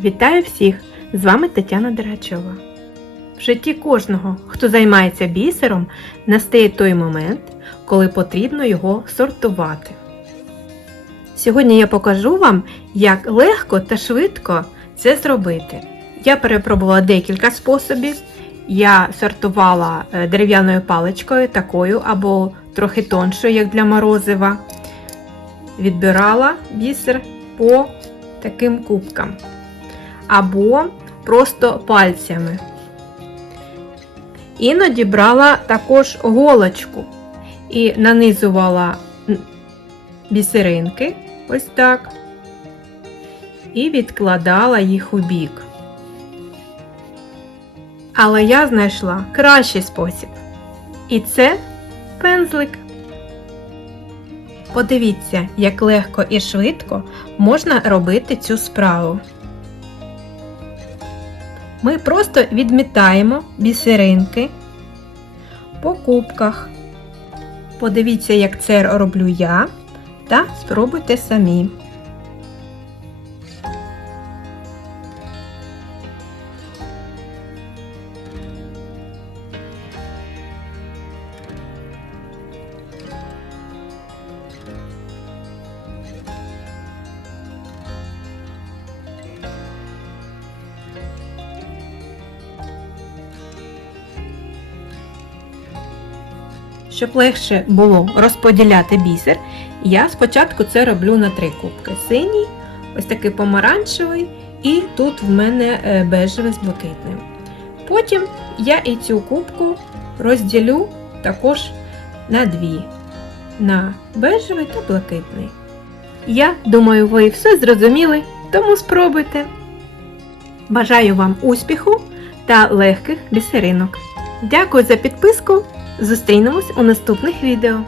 Вітаю всіх! З вами Тетяна Дерачова. В житті кожного, хто займається бісером, настає той момент, коли потрібно його сортувати. Сьогодні я покажу вам, як легко та швидко це зробити. Я перепробувала декілька способів. Я сортувала е, дерев'яною паличкою, такою або трохи тоншою, як для морозива. Відбирала бісер по таким кубкам. Або просто пальцями. Іноді брала також голочку і нанизувала бісеринки, ось так, і відкладала їх у бік. Але я знайшла кращий спосіб. І це пензлик. Подивіться, як легко і швидко можна робити цю справу. Ми просто відмітаємо бісеринки по кубках. Подивіться, як це роблю я, та спробуйте самі. Щоб легше було розподіляти бісер, я спочатку це роблю на три кубки. Синій, ось такий помаранчевий, і тут в мене е, бежевий з блакитним. Потім я і цю кубку розділю також на дві: на бежевий та блакитний. Я думаю, ви все зрозуміли, тому спробуйте. Бажаю вам успіху та легких бісеринок. Дякую за підписку! Зустрінемось у наступних відео.